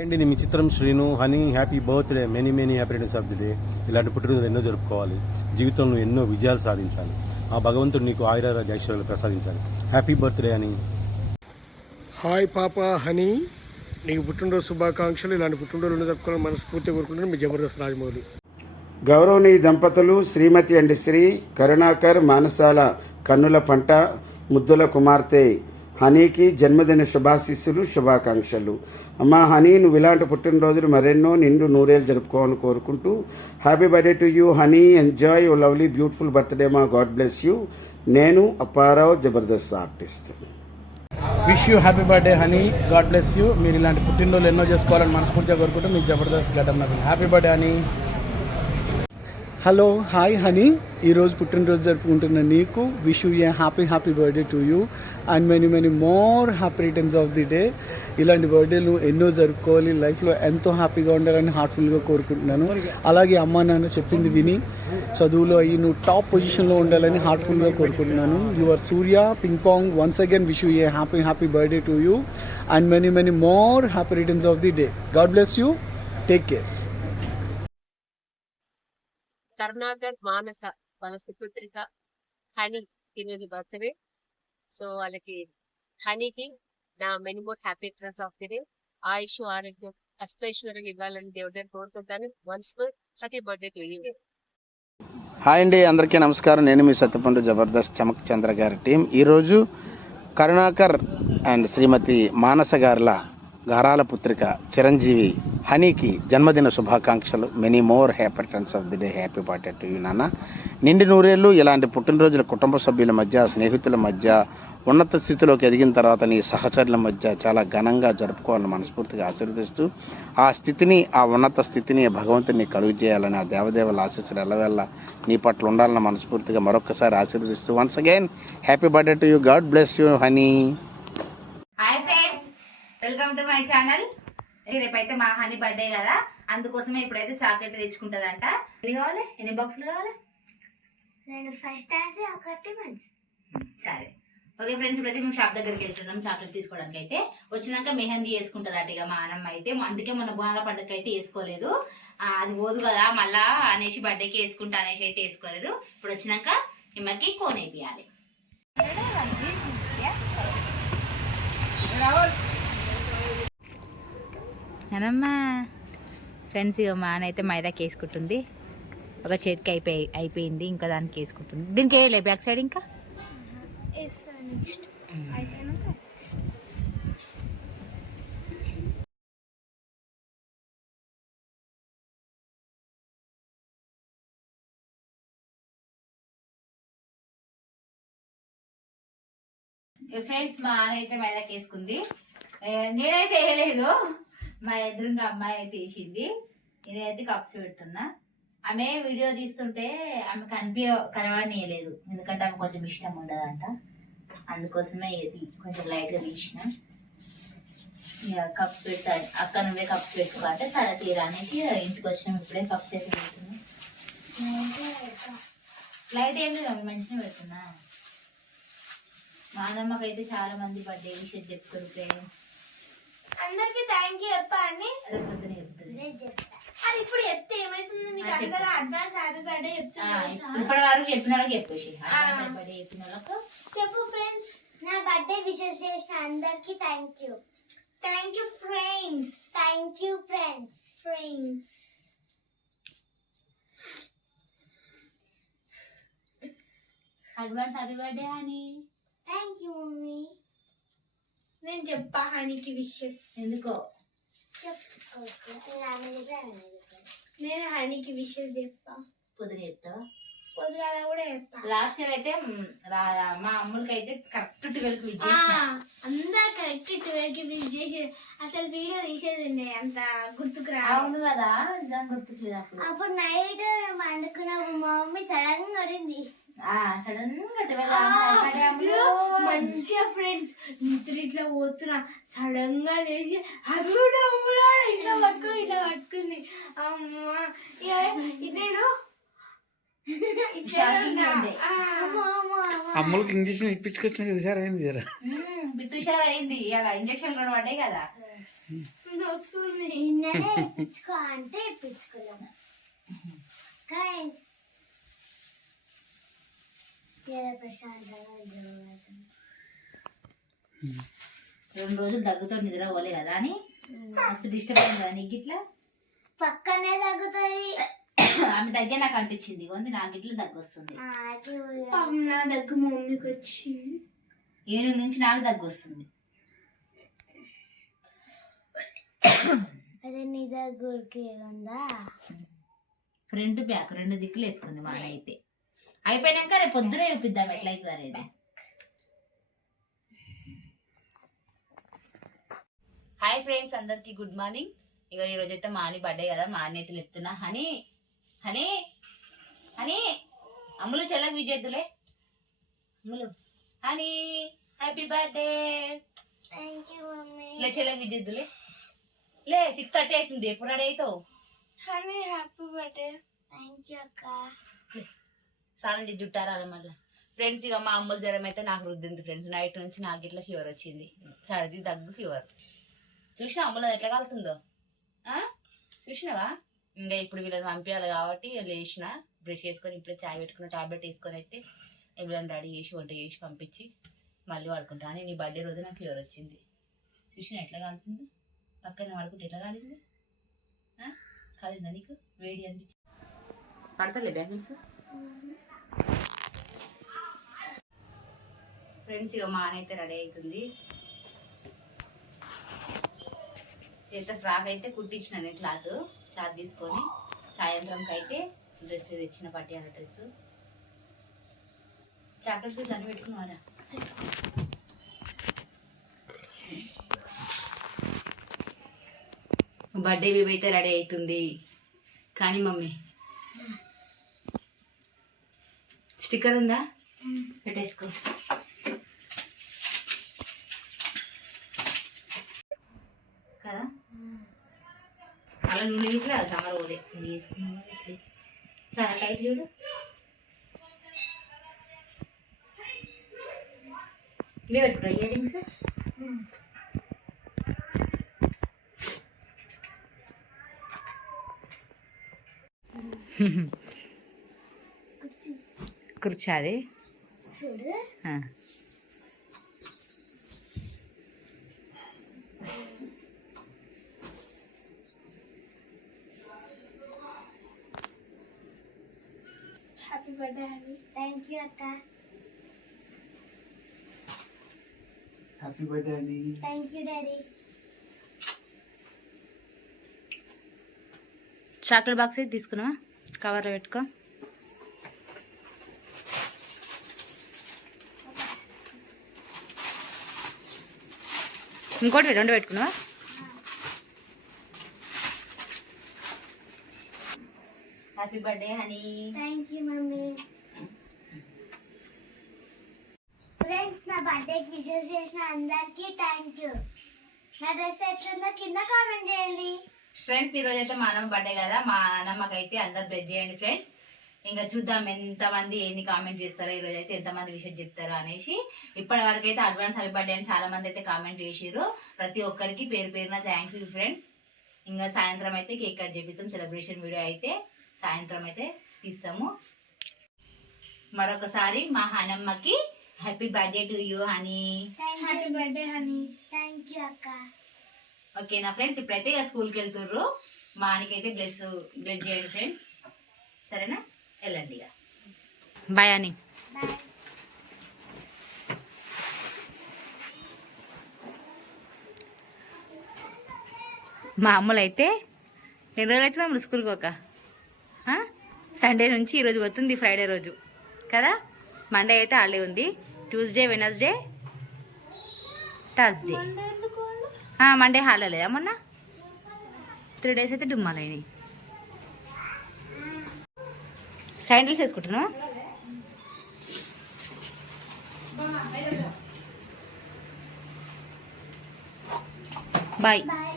అండి నేను మీ చిత్రం Srinu Honey happy birthday many many happy returns of the day ఇలాంటి పుట్టినరోజు ఎన్నో జరుపుకోవాలి. జీవితంలో ఎన్నో విజయాలు సాధించాలి. ఆ భగవంతుడు నీకు ఆయురారోగ్య ఐశ్వర్యాలు ప్రసాదించాలి. హ్యాపీ బర్త్డే అని హాయ్ పాప హనీ నీకు పుట్టినరోజు శుభాకాంక్షలు. ఇలాంటి పుట్టినరోజు జరుపుకోవాలని మనస్ఫూర్తిగా కోరుకుంటున్నాను. మీ జబర్దస్త్ రాజమౌళి. గౌరవనీయ దంపతులు శ్రీమతి అండ్ శ్రీ కరుణాకర్ మానసాల కన్నుల పంట ముద్దుల కుమార్తె హనీకి జన్మదిన శుభాశీస్సులు శుభాకాంక్షలు. అమ్మ హనీ నువ్వు ఇలాంటి పుట్టినరోజులు మరెన్నో నిండు నూరేళ్ళు జరుపుకోవాలని కోరుకుంటూ happy birthday to you Honey. Enjoy you lovely beautiful birthday మా గాడ్ బ్లెస్ యూ. నేను Apparao Jabardasth artist. Wish you happy birthday Honey. God bless you మీరు ఇలాంటి పుట్టినరోజులు ఎన్నో చేసుకోవాలని మనస్ఫూర్తిగా కోరుకుంటూ మీ Jabardasth Gaddam happy birthday Honey. Hello hi Honey ఈరోజు పుట్టినరోజు జరుపుకుంటున్న నీకు. Wish you a happy happy birthday to you and many many more happy returns of the day ఇలాంటి బర్త్డేలు ఎన్నో జరుపుకోవాలి. లైఫ్లో ఎంతో హ్యాపీగా ఉండాలని హార్ట్ఫుల్గా కోరుకుంటున్నాను. అలాగే అమ్మా నాన్న చెప్పింది విని చదువులో అయ్యి నువ్వు టాప్ పొజిషన్లో ఉండాలని హార్ట్ఫుల్గా కోరుకుంటున్నాను. Your Surya ping pong once again wish you a happy happy birthday to you and many many more happy returns of the day God bless you take care Karunakar Manasa వాళ్ళ సుపుత్రిక Honey ఈరోజు birthday. So వాళ్ళకి హనీకి నా many more happy returns of the day ఆయుష్ ఆరోగ్యం అష్టైశ్వర్యం ఇవ్వాలని దేవుడిని కోరుకుంటాను. Once more happy birthday to you hi అండి అందరికీ నమస్కారం. నేను మీ సత్యపండు జబర్దస్త్ చమక్ చంద్ర గారి టీం ఈరోజు కరుణాకర్ అండ్ శ్రీమతి మానస గారుల గారాల పుత్రిక చిరంజీవి హనీకి జన్మదిన శుభాకాంక్షలు. Many more happy of the day happy birthday to you నాన్న. నిండి నూరేళ్ళు ఇలాంటి పుట్టినరోజుల కుటుంబ సభ్యుల మధ్య స్నేహితుల మధ్య ఉన్నత స్థితిలోకి ఎదిగిన తర్వాత నీ సహచరుల మధ్య చాలా ఘనంగా జరుపుకోవాలని మనస్ఫూర్తిగా ఆశీర్వదిస్తూ ఆ స్థితిని ఆ ఉన్నత స్థితిని భగవంతుని కలుగు చేయాలని ఆ దేవదేవుల ఆశీస్సులు ఎల్లవేళ నీ పట్ల ఉండాలని మనస్ఫూర్తిగా మరొకసారి ఆశీర్వదిస్తూ once again happy birthday to you God bless you Honey welcome to my channel. రేపైతే మా హనీ బర్త్డే కదా అందుకోసమే ఇప్పుడైతే చాక్లెట్ తెచ్చుకుంటుందంట. ఎన్ని కావాలి? ఎన్ని బాక్సులు కావాలి? నేను ఫస్ట్ అయితే ఒకటి మంచి. సరే. ఓకే ఫ్రెండ్స్ ఇప్పుడైతే మేము షాప్ దగ్గరికి వెళ్తున్నాం చాక్లెట్ తీసుకోవడానికి అయితే వచ్చినాక మెహందీ వేసుకుంటుంది అటు ఇక మా అన్నమ్మ అయితే. అందుకే మొన్న బోనాల పండుగ అయితే వేసుకోలేదు. ఆ, అది పోదు కదా మళ్ళా అనేసి బర్త్డేకి వేసుకుంటా అనేసి అయితే వేసుకోలేదు. ఇప్పుడు వచ్చినాక నిమ్మకి కోన్ వేపియాలి అనమ్మా ఫ్రెండ్స్ ఇక మా నాన్న అయితే మైదాకి వేసుకుంటుంది. ఒక చేతికి అయిపోయి అయిపోయింది ఇంకా దానికి వేసుకుంటుంది. దీనికి వేయలే బ్యాక్ సైడ్ ఇంకా? ఫ్రెండ్స్ మా అన్న అయితే మైదాకి వేసుకుంది. నేనైతే వేయలేదు. మా ఎదురుగా అమ్మాయి అయితే వేసింది. నేనైతే కప్స్ పెడుతున్నా. ఆమె వీడియో తీస్తుంటే ఆమె కనిపి కనబడనీయలేదు. ఎందుకంటే ఆమె కొంచెం ఇష్టం ఉండదంట. అందుకోసమే ఇది కొంచెం లైట్గా తీసిన. ఇక కప్స్ పెడతాను అక్క నువ్వే కప్స్ పెట్టుకో అంటే తల తీరా అనేసి ఇంటికి వచ్చినాం. ఇప్పుడే కప్స్ అయితే పెడుతున్నాం. లైట్ ఏం లేదు మంచిగా పెడుతున్నా. మా అన్నమ్మకి చాలా మంది బర్త్డే విషయం చెప్తారు ఫ్రెండ్స్ అందరికి థ్యాంక్ యూ చెప్పా చెప్తా అది ఇప్పుడు చెప్తే ఏమైతుంది నీకు చెప్పు. అందరూ అడ్వాన్స్ హ్యాపీ బర్త్డే చెప్తున్నారు ఇప్పటి వరకు చెప్పిన వాళ్ళకి. బర్త్డే చెప్పిన వాళ్ళకు. చెప్పు ఫ్రెండ్స్ నా బర్త్డే విషెస్ చేసిన అందరికి thank you thank you friends thank you friends friends advance happy birthday అని థ్యాంక్ యూ మమ్మీ నేను చెప్పా హనీకి విషెస్. ఎందుకో? నేను హనీకి విషెస్ చెప్పా. పొద్దున చెప్తావా? పొద్దుగాల కూడా చెప్పా. లాస్ట్ ఇయర్ అయితే మ్, రా- మా అమ్ములకి అయితే కరెక్ట్ ట్వెల్వ్కి ఆ, అందరు కరెక్ట్ ట్వెల్వ్కి విజ్ చేసి అసలు వీడియో తీసేది ఉండే అంత గుర్తుకు రా అవును కదా గుర్తులేదు అప్పుడు. నైట్ వండుకున్నప్పుడు మా మమ్మీ పడింది సడన్ మంచిగా ఫ్రెండ్స్ నిద్ర ఇట్లా పోతున్నా. సడన్గా లేచి అమ్ముడు ఇట్లా పట్టుకుని ఇట్లా పట్టుకుంది. అమ్మా నేను. అమ్మలకి ఇంజక్షన్ ఇప్పించుకొచ్చిన హుషారైంది జరా. బిట్టు హుషారు అయింది ఇలా ఇంజక్షన్ కూడా పడ్డాయి కదా. వస్తుంది అంటే ఇప్పించుకోలేము రెండు రోజులు దగ్గుతో నిద్ర పోలే కదా అని? మస్తు డిస్టర్బ్ అయింది కదా నీకు ఇట్లా? పక్కనే తగ్గుతుంది ఆమె దగ్గర నాకు అనిపించింది. కొంది నాకు ఇట్లా దగ్గు వస్తుంది నా దగ్గర మమ్మీకి వచ్చింది ఏనుగు నుంచి నాకు దగ్గు వస్తుంది అదే నీ దగ్గరికి ఉందా? ఫ్రంట్ బ్యాక్ రెండు దిక్కులు వేసుకుంది మా అయితే. అయిపోయినాక రేపు పొద్దునే చూపిద్దాం ఎట్లయితుంది అనేది. హాయ్ ఫ్రెండ్స్ అందరికి గుడ్ మార్నింగ్ ఇక ఈ రోజు అయితే మాని బర్త్డే కదా మాని అయితే చెప్తున్నా హనీ హనీ హనీ అమ్ములు చెల్లకి విజేద్దులే అమ్ములు. హనీ హ్యాపీ బర్త్డే లే చెల్లకి విజేద్దులే లే సిక్స్ థర్టీ అవుతుంది ఎప్పుడు రెడీ అవుతావు? Honey happy birthday thank you అక్క. స్నానం చేసి జుట్టారా మళ్ళీ. ఫ్రెండ్స్ ఇక మా అమ్మల జ్వరం అయితే నాకు రుద్దింది ఫ్రెండ్స్ నైట్ నుంచి నాకు ఇట్లా ఫీవర్ వచ్చింది. సర్ది దగ్గు ఫీవర్ చూసినా అమ్మలో ఎట్లా కలుతుందో? చూసినావా? ఇంకా ఇప్పుడు వీళ్ళని పంపించాలి కాబట్టి లేచిన బ్రష్ చేసుకొని ఇప్పుడే చాయ్ పెట్టుకుని టాబ్లెట్ వేసుకొని అయితే వీళ్ళని రెడీ చేసి వంట చేసి పంపించి మళ్ళీ వాడుకుంటా. అని నీ బర్త్డే రోజు నాకు ఫీవర్ వచ్చింది. చూసినా ఎట్లా కాలుతుంది? పక్కన వాడుకుంటే ఎట్లా కాలింది? కాలిందా నీకు? వేడి అనిపించి పడతలే బ్యాంగిల్స్ ఫ్రెండ్స్ ఇక మాన అయితే రెడీ అవుతుంది. చేత ఫ్రాక్ అయితే కుట్టించిన నేను క్లాత్ క్లాత్ తీసుకొని సాయంత్రంకి అయితే డ్రెస్ తెచ్చిన పట్టియాల డ్రెస్. చాక్లెట్ స్వీట్లు అన్ని పెట్టుకున్నారా బర్త్డే బేబీ అయితే రెడీ అవుతుంది. కానీ మమ్మీ స్టిక్కర్ ఉందా? పెట్టేసుకో. కదా? అలా నూనె ఇట్లా సమ్మర్ ఓలే వేసుకున్నావా ఇట్లా? చాలా టైప్ చూడు. ఇవే పెట్టుకో ఇయర్ రింగ్స్. Mm-hmm. కూర్చోది చూడు happy birthday Honey thank you అక్క హ్యాపీ బర్త్డే అండి thank you daddy chocolate box అయితే తీసుకున్నావా కవర్లో పెట్టుకో ఇంకోటి రెండు పెట్టుకున్నావా happy birthday Honey thank you mummy friends నా బర్త్డేకి విషెస్ చేసిన అందరికీ థ్యాంక్ యూ నా డ్రెస్ ఎట్లుందో కింద కామెంట్ చేయండి. ఫ్రెండ్స్ ఈరోజు అయితే మా అన్నమ్మ బర్త్డే కదా. మా అన్నమ్మకైతే అందరు బ్లెస్ చేయండి ఫ్రెండ్స్ ఇంకా చూద్దాం ఎంతమంది ఎన్ని కామెంట్ చేస్తారో ఈరోజు అయితే ఎంతమంది విషయం చెప్తారో అనేసి ఇప్పటి వరకు అయితే అడ్వాన్స్ హ్యాపీ బర్త్డే అని చాలా మంది అయితే కామెంట్ చేసిర్రు. ప్రతి ఒక్కరికి పేరు పేరున థ్యాంక్ యూ ఫ్రెండ్స్ ఇంకా సాయంత్రం అయితే కేక్ కట్ చేపిస్తాం సెలబ్రేషన్ వీడియో అయితే సాయంత్రం అయితే తీస్తాము. మరొకసారి మా హనమ్మకి happy birthday to you Honey happy birthday Honey thank you అక్క. ఓకేనా ఫ్రెండ్స్ ఇప్పుడైతే ఇక స్కూల్కి వెళ్తుర్రు. మా ఆయనకైతే బ్లెస్ బ్లెస్ చేయండి ఫ్రెండ్స్ సరేనా? వెళ్ళండి ఇక. బాయ్ అని మా అమ్మలు అయితే ఎన్ని రోజులు అవుతుంది స్కూల్కి ఒక సండే నుంచి ఈరోజు పోతుంది ఫ్రైడే రోజు. కదా? మండే అయితే హాలిడే ఉంది. Tuesday Wednesday Thursday Monday holiday? లేదా మొన్న త్రీ డేస్ అయితే డుమ్మాలైనాయి. శాండిల్స్ వేసుకుంటున్నావా బాయ్ బాయ్.